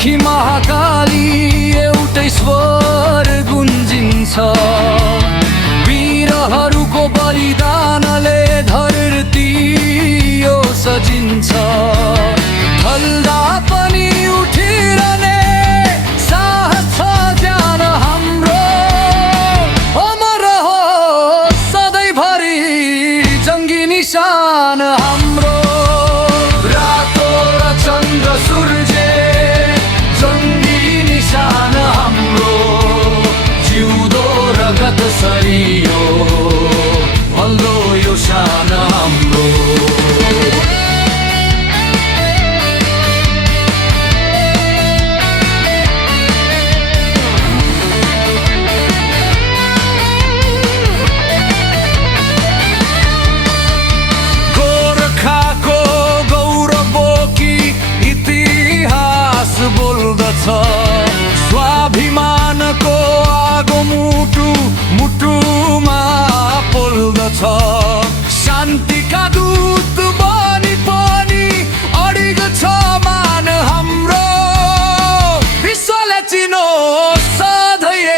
देखि महाकाली एउटै स्वर गुन्जिन्छ। वीरहरूको बलिदानले धरती यो सजिन्छ। ढल्दा पनि उठिरहने साहस छ ज्यान हाम्रो। अमर हो सधैँभरि जङ्गी निशान हाम्रो। रातो र चन्द्र सूर्य जङ्गी निशान हाम्रो। जिउँदो रगत सरियो भल्दो यो शान हाम्रो। बोल्दछ स्वाभिमानको आगो मुटु मुटुमा पोल्दछ। शान्तिका दूत बनी पनि अडिग छ मान हाम्रो। विश्वले चिनोस् सधैँ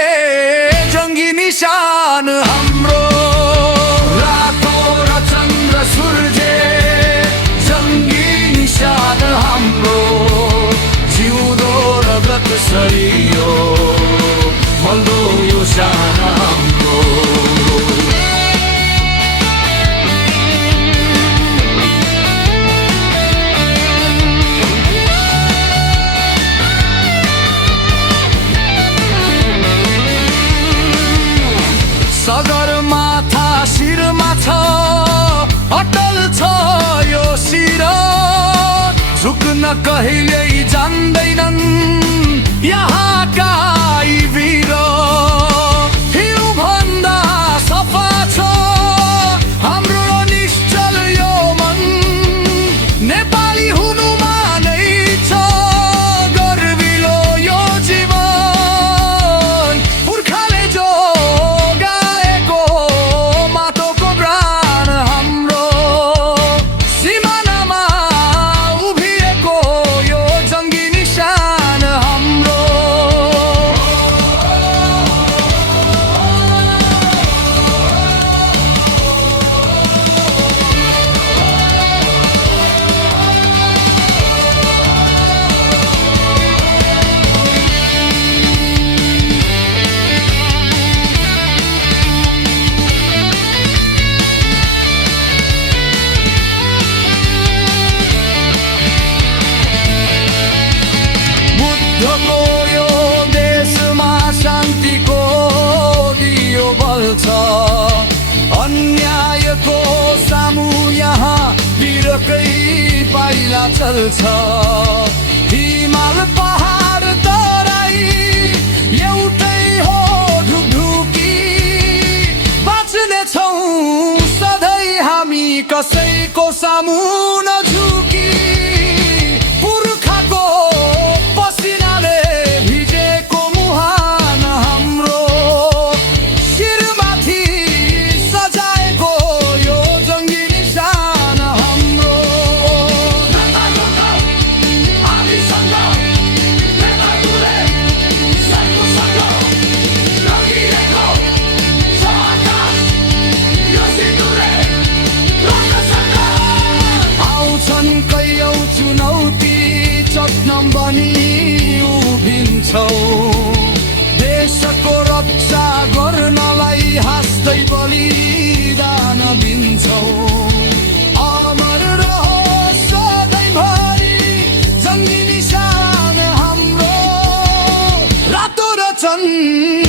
जङ्गी निशान हाम्रो। रातो र चन्द्र सूर्य जङ्गी निशान हाम्रो। सरियो भल्दो यो शान हाम्रो। सगरमाथा शिरमा छ अटल छ यो शिर। झुक्न कहिल्यै जान्दैनन् यहाँका यी वीर। हिउँ भन्दा सफा छ हाम्रो निश्चल यो मन। नेपाली हुनुमा नै छ गर्विलो यो जीवन। पुर्खाले जो गाएको माटोको प्राण हाम्रो। सिमानामा उभिएको यो जङ्गी निशान हाम्रो। बुद्धको यो देशमा शान्तिको दियो बल्छ। अन्यायको सामु यहाँ वीरकै पाइला चल्छ। हिमाल पहाड तराई एउटै हो ढुकढुकी। बाँच्ने छौँ सधैँ हामी कसैको सामु नझुकी। पुर्खाको पसिनाले भिजेको मुहान हाम्रो। शिरमाथि सजाएको यो जङ्गी निशान हाम्रो। आउँछन् कैयौँ चुनौती चट्न बनी उभिन्छौ। देशको रक्षा गर्नलाई हाँस्दै बलिदान दिन्छौ। अमर रहोस् सधैँभरि जङ्गी निशान हाम्रो। रातो र चन्द्र